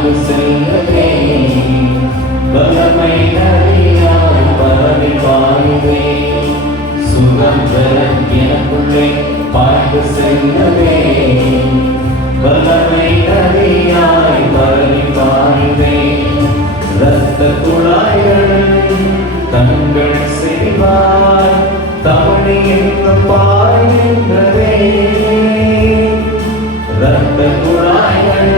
பாய்ந்து செல்லவே வல்லமை நதியாய் பரவி பாயுவே சுகம் பெற எனக்குள்ளே பாய்ந்து செல்லவே வல்லமை நதியாய் பரவி பாயுவே ரத்த குழாய்கள் தங்கள் செய்வார் தமிழ் எங்கும் பாய்கின்றதே. ரத்த குழாய்கள்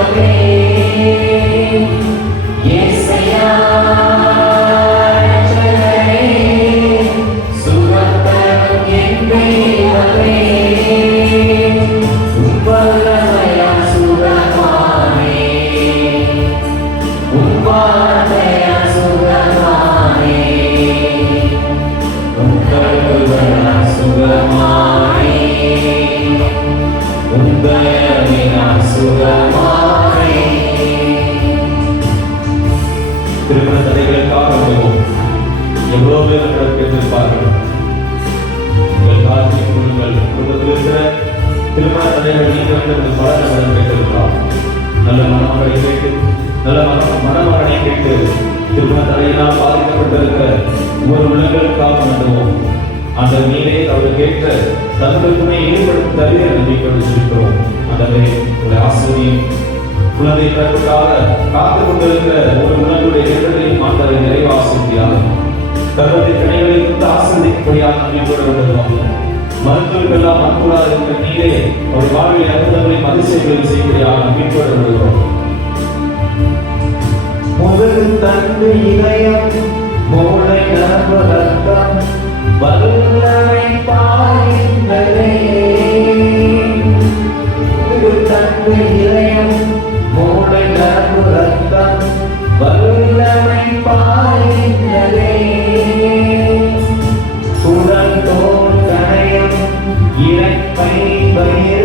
away. எவ்வளோ பேர் உங்களுக்கு கேட்டிருப்பார்கள் உங்கள் காலத்தில் உங்கள் குடும்பத்தில் இருக்கிற திருமண தடைகள் நீங்க வந்து பல நபர்கள் கேட்டிருக்கலாம். நல்ல மனமகளை கேட்டு நல்ல மன மனமகனை கேட்டு திருமண தடையினால் பாதிக்கப்பட்டிருக்க ஒவ்வொரு உள்ளங்களுக்காக வேண்டுவோம் அந்த நீரை அவர் கேட்ட தங்களுக்குமே ஈடுபடும் தவிர நம்பிக்கொண்டு சொல்கிறோம் அந்த உங்களை ஆசிரியம் குழந்தை பிறப்புக்காக காத்து கொண்டிருக்கிற ஆசிரியப்படியாக நம்பிக்கையோடு வருகிறோம் மருத்துவர்களெல்லாம் மருத்துவராக இருக்கிற நீரே ஒரு வாழ்வில் அற்புதங்களையும் அதிசயங்களையும் செய்யும்படியாக நம்பிக்கையோடு வருகிறோம் முதல் தந்து இதயம் மூளை நரம்பு ரத்தம் வல்லமை பாய்கின்றதே முதல் தந்து இதயம்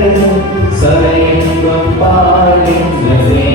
வயிறு சரையெங்கும் பாய்கின்றதே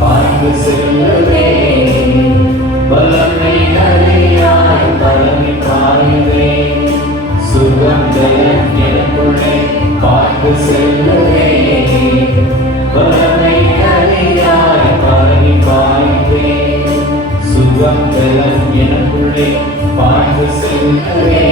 பாய்ந்து செல்லுவே வல்லமை நிறையாய் பலனை பாய்வே சுகந்தயம் எனக்குள்ளே பாய்ந்து செல்லுவே வல்லமை நிறையாய் பலனை பாய்வே சுகம் பெலம் எனக்குள்ளே பாய்ந்து செல்லுவே